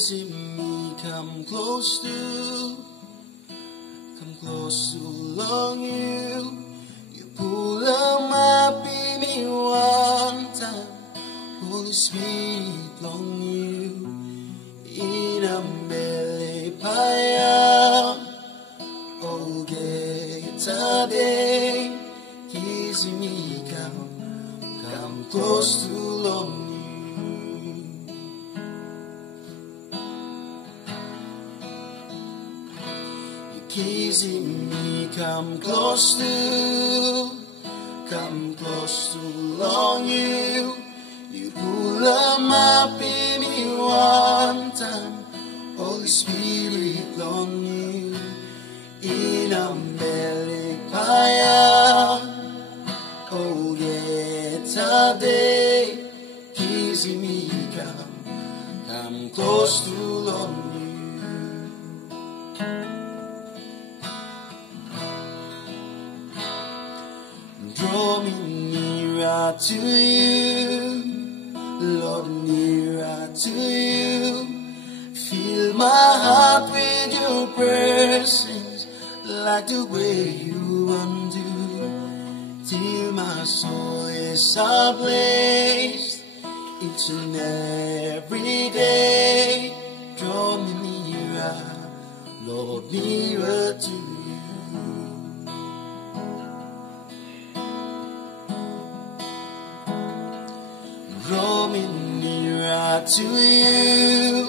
kissing me, come close to long you. You pull up my baby one time. Holy Spirit, long you in a belly pie. Oh, get today, kissing me, come close to long you. Kissing me, come close to long you. You pull up my baby one time. Holy Spirit, long you in a belly fire. Oh, get today, kissing me, come close to long you. Draw me nearer to you, Lord, nearer to you. Fill my heart with your presence, like the way you undo, till my soul is ablaze. Each and every day, draw me nearer, Lord, nearer to you. Draw me nearer to you,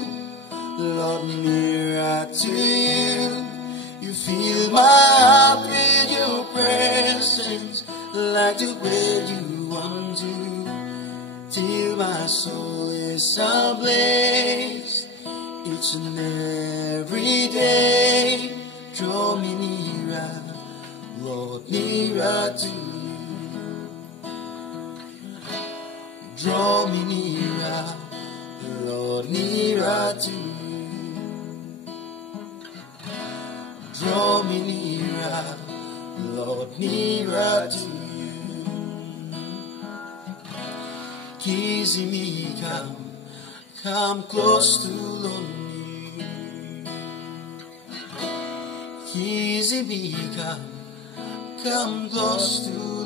Lord, nearer to you. You fill my heart with your presence, like the way you undo, till my soul is ablaze. Each and every day, draw me nearer, Lord, nearer to you. Draw me nearer, Lord, nearer to you. Draw me nearer, Lord, nearer to you. Kissing me, come close to Lord you. Kissing me, come close to